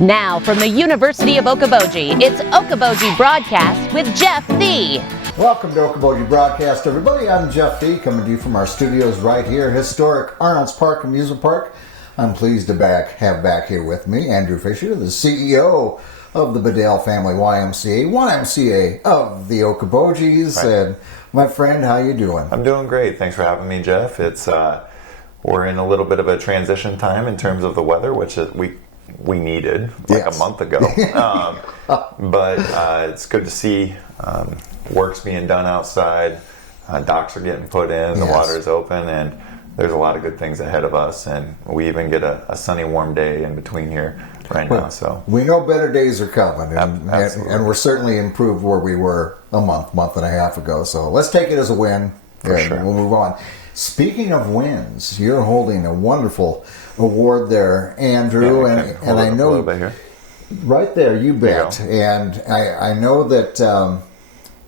Now, from the University of Okoboji, it's Okoboji Broadcast with Jeff Thee. Welcome to Okoboji Broadcast, everybody. I'm Jeff Thee, coming to you from our studios right here, historic Arnold's Park Amusement Park. I'm pleased to have back here with me Andrew Fisher, the CEO of the Bedell Family YMCA of the Okobojis. Right. And my friend, how you doing? I'm doing great. Thanks for having me, Jeff. It's we're in a little bit of a transition time in terms of the weather, which we needed like Yes. a month ago. But it's good to see work's being done outside. Docks are getting put in. The Yes. water is open, and there's a lot of good things ahead of us. And we even get a sunny, warm day in between here right now. So We know better days are coming, Absolutely. and we're certainly improved where we were a month and a half ago. So let's take it as a win. For and sure. We'll move on. Speaking of wins, you're holding a wonderful award there, Andrew, Yeah, and hold I it up a know little bit here. right there, you bet. There you And I know that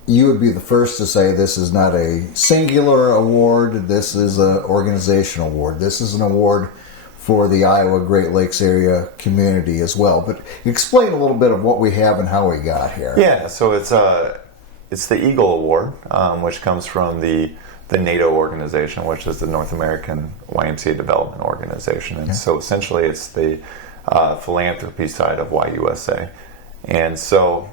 you would be the first to say this is not a singular award. This is an organizational award. This is an award for the Iowa Great Lakes area community as well. But explain a little bit of what we have and how we got here. Yeah, so it's the Eagle Award, which comes from the NATO organization, which is the North American YMCA Development Organization. And so essentially it's the philanthropy side of YUSA. And so,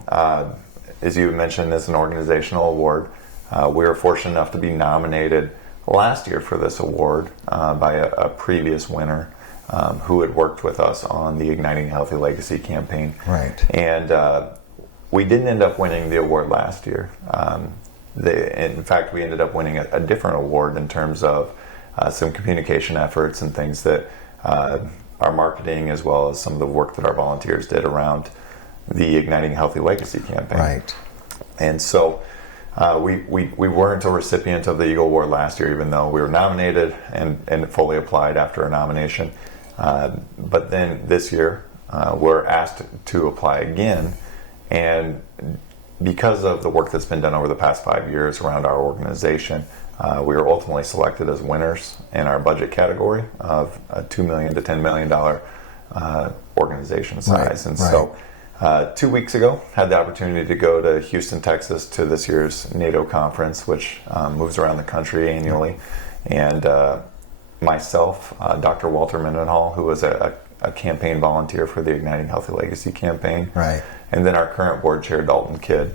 as you mentioned, it's an organizational award. We were fortunate enough to be nominated last year for this award by a previous winner who had worked with us on the Igniting Healthy Legacy campaign. Right. And we didn't end up winning the award last year. In fact, we ended up winning a different award in terms of some communication efforts and things that our marketing, as well as some of the work that our volunteers did around the Igniting Healthy Legacy campaign. Right. And so we weren't a recipient of the Eagle Award last year, even though we were nominated and fully applied after a nomination. But then this year, we're asked to apply again. And because of the work that's been done over the past 5 years around our organization, we were ultimately selected as winners in our budget category of a $2 million to $10 million organization size. Right, And so 2 weeks ago, had the opportunity to go to Houston, Texas to this year's NATO conference, which moves around the country annually. And myself, Dr. Walter Mendenhall, who was a campaign volunteer for the Igniting Healthy Legacy campaign. Right. And then our current board chair, Dalton Kidd,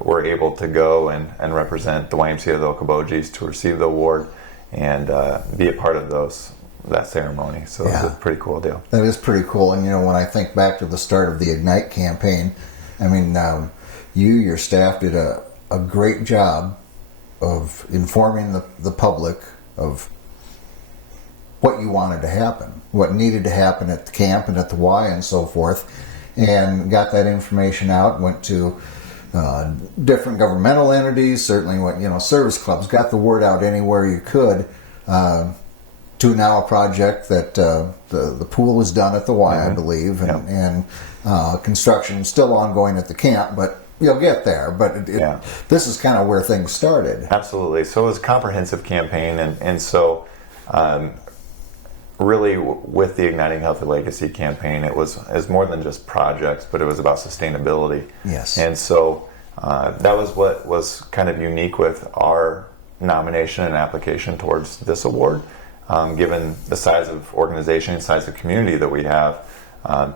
were able to go and represent the YMCA of the Okobojis to receive the award and be a part of that ceremony. So it's a pretty cool deal. That is pretty cool. And, when I think back to the start of the Ignite campaign, I mean, your staff did a great job of informing the public of what you wanted to happen, what needed to happen at the camp and at the Y and so forth, and got that information out, went to different governmental entities, certainly went, service clubs, got the word out anywhere you could, to now a project that the pool is done at the Y, I believe, and construction is still ongoing at the camp, but you'll get there. But this is kind of where things started. Absolutely. So it was a comprehensive campaign, and so really with the Igniting Healthy Legacy campaign, it was more than just projects, but it was about sustainability. Yes. And so that was what was kind of unique with our nomination and application towards this award. Given the size of organization, size of community that we have,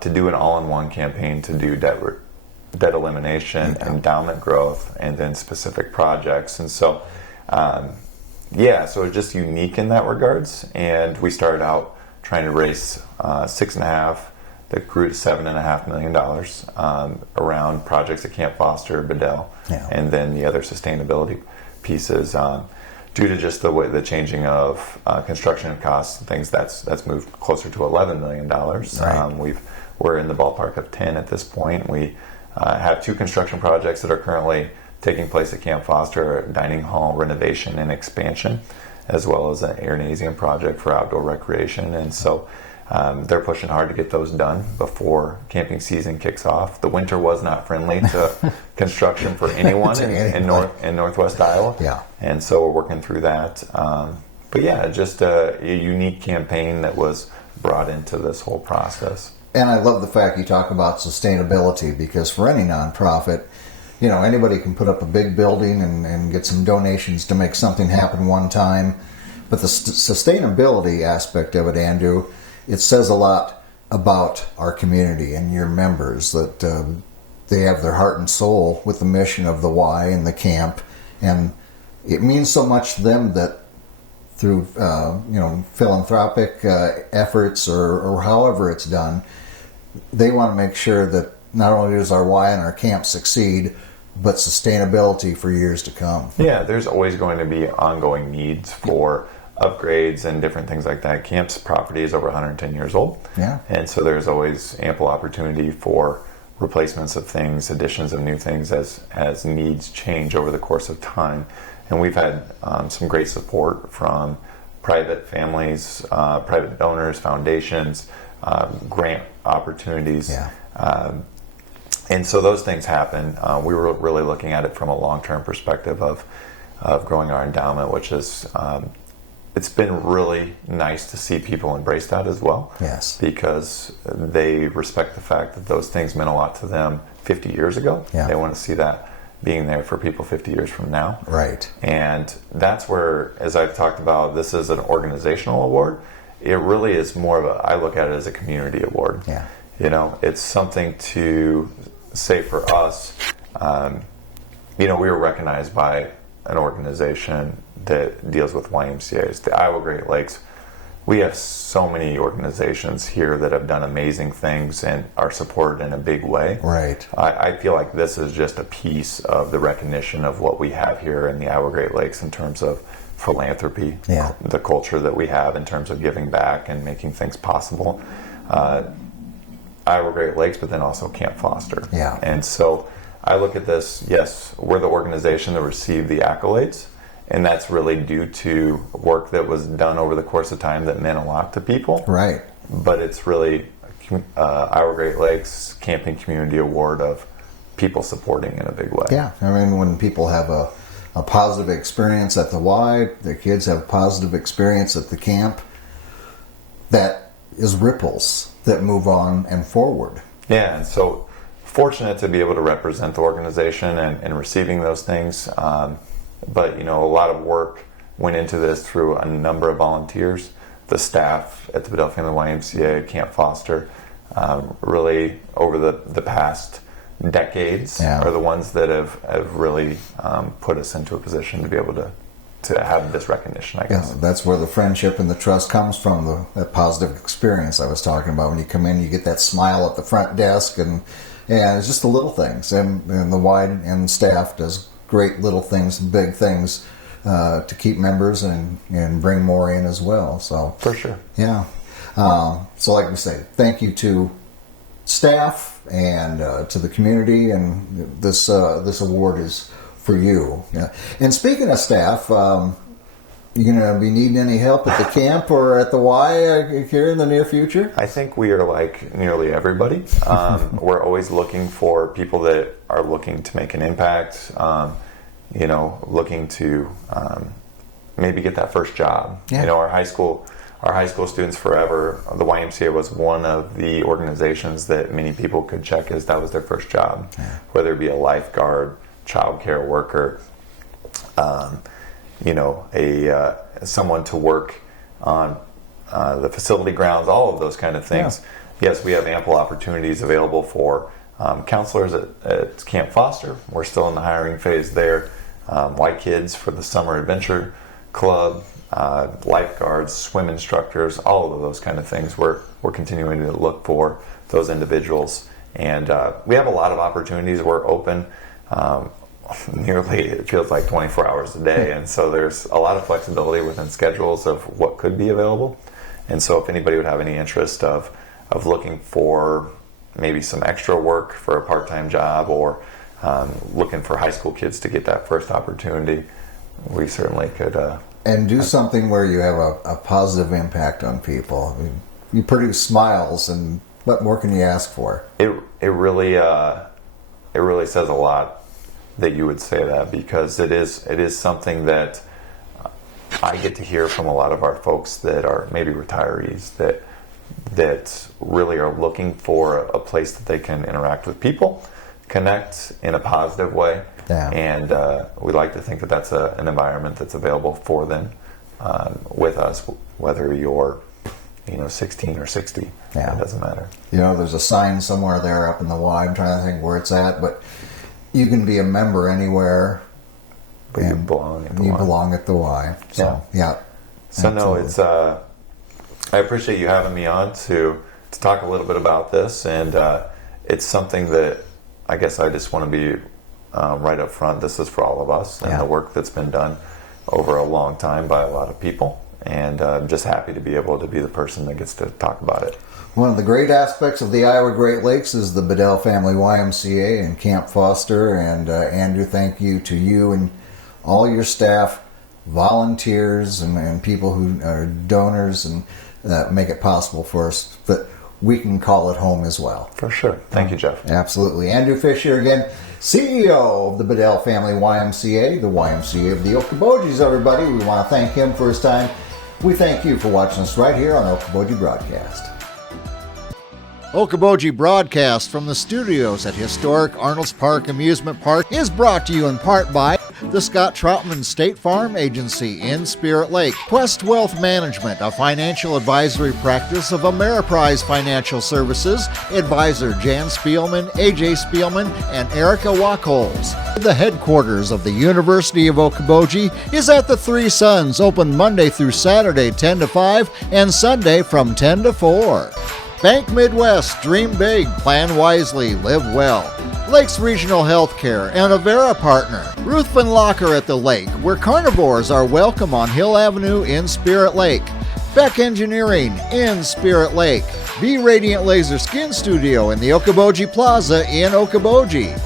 to do an all-in-one campaign to do debt elimination, endowment growth, and then specific projects. And so, so it's just unique in that regards. And we started out trying to raise $6.5 that grew to $7.5 million around projects at Camp Foster, Bedell, and then the other sustainability pieces. Due to just the changing of construction costs and things, that's moved closer to $11 million. Right. We're in the ballpark of 10 at this point. We have 2 construction projects that are currently taking place at Camp Foster: a dining hall renovation and expansion, as well as an Airnasium project for outdoor recreation. And so they're pushing hard to get those done before camping season kicks off. The winter was not friendly to construction for anyone in Northwest Iowa. Yeah. And so we're working through that. But just a unique campaign that was brought into this whole process. And I love the fact you talk about sustainability, because for any nonprofit, anybody can put up a big building and get some donations to make something happen one time. But the sustainability aspect of it, Andrew, it says a lot about our community and your members, that they have their heart and soul with the mission of the Y and the camp. And it means so much to them that through philanthropic efforts or however it's done, they want to make sure that not only does our Y and our camp succeed, but sustainability for years to come. Yeah, there's always going to be ongoing needs for upgrades and different things like that. Camp's property is over 110 years old. Yeah. And so there's always ample opportunity for replacements of things, additions of new things as needs change over the course of time. And we've had some great support from private families, private donors, foundations, grant opportunities. Yeah. And so those things happen. We were really looking at it from a long-term perspective of growing our endowment, which is, it's been really nice to see people embrace that as well. Yes. Because they respect the fact that those things meant a lot to them 50 years ago. Yeah. They want to see that being there for people 50 years from now. Right. And that's where, as I've talked about, this is an organizational award. It really is more of I look at it as a community award. Yeah. It's something to say for us, we were recognized by an organization that deals with YMCAs, the Iowa Great Lakes. We have so many organizations here that have done amazing things and are supported in a big way. Right. I feel like this is just a piece of the recognition of what we have here in the Iowa Great Lakes in terms of philanthropy, Yeah. the culture that we have in terms of giving back and making things possible. Iowa Great Lakes, but then also Camp Foster. Yeah. And so I look at this, yes, we're the organization that received the accolades, and that's really due to work that was done over the course of time that meant a lot to people. Right. But it's really Iowa Great Lakes Camping Community Award of people supporting in a big way. Yeah. I mean, when people have a positive experience at the Y, their kids have a positive experience at the camp, that is ripples that move on and forward. Yeah, and so fortunate to be able to represent the organization and receiving those things. But, a lot of work went into this through a number of volunteers. The staff at the Bedell Family YMCA, Camp Foster, really over the past decades are the ones that have really put us into a position to be able to have this recognition, I guess. Yeah, that's where the friendship and the trust comes from, that positive experience I was talking about. When you come in, you get that smile at the front desk, and it's just the little things. And the Y and staff does great little things and big things to keep members and bring more in as well. So For sure. Yeah. So like we say, thank you to staff and to the community, and this award is for you. Yeah. And speaking of staff, you going to be needing any help at the camp or at the Y here in the near future? I think we are like nearly everybody. We're always looking for people that are looking to make an impact, looking to maybe get that first job. Yeah. Our high school students forever, the YMCA was one of the organizations that many people could check as that was their first job, whether it be a lifeguard, child care worker, someone to work on the facility grounds, all of those kind of things. Yeah. Yes, we have ample opportunities available for counselors at Camp Foster. We're still in the hiring phase there. Y Kids for the Summer Adventure Club, lifeguards, swim instructors, all of those kind of things. We're continuing to look for those individuals. And we have a lot of opportunities. We're open nearly, it feels like 24 hours a day. And so there's a lot of flexibility within schedules of what could be available. And so if anybody would have any interest of looking for maybe some extra work for a part-time job, or looking for high school kids to get that first opportunity, we certainly could. And do something where you have a positive impact on people. I mean, you produce smiles, and what more can you ask for? It really says a lot that you would say that, because it is something that I get to hear from a lot of our folks that are maybe retirees, that that really are looking for a place that they can interact with people, connect in a positive way. Yeah. And we like to think that that's an environment that's available for them with us, whether you're 16 or 60. Yeah. It doesn't matter. There's a sign somewhere there up in the Y. I'm trying to think where it's at, but you can be a member anywhere. But you belong at the You Y. belong at the Y. So, yeah. So no, Absolutely. it's I appreciate you having me on to talk a little bit about this, and it's something that I guess I just want to be right up front. This is for all of us, and Yeah. the work that's been done over a long time by a lot of people, and I'm just happy to be able to be the person that gets to talk about it. One of the great aspects of the Iowa Great Lakes is the Bedell Family YMCA and Camp Foster. And Andrew, thank you to you and all your staff, volunteers, and people who are donors and make it possible for us that we can call it home as well. For sure. Thank you, Jeff. Absolutely. Andrew Fisher again, CEO of the Bedell Family YMCA, the YMCA of the Okobojies, everybody. We want to thank him for his time. We thank you for watching us right here on Okoboji Broadcast. Okoboji Broadcast from the studios at historic Arnold's Park Amusement Park is brought to you in part by the Scott Troutman State Farm Agency in Spirit Lake, Quest Wealth Management, a financial advisory practice of Ameriprise Financial Services, advisor Jan Spielman, AJ Spielman, and Erica Wachholz. The headquarters of the University of Okoboji is at the Three Sons, open Monday through Saturday 10 to 5 and Sunday from 10 to 4. Bank Midwest, dream big, plan wisely, live well. Lakes Regional Healthcare and Avera partner. Ruthven Locker at the Lake, where carnivores are welcome on Hill Avenue in Spirit Lake. Beck Engineering in Spirit Lake. Be Radiant Laser Skin Studio in the Okoboji Plaza in Okoboji.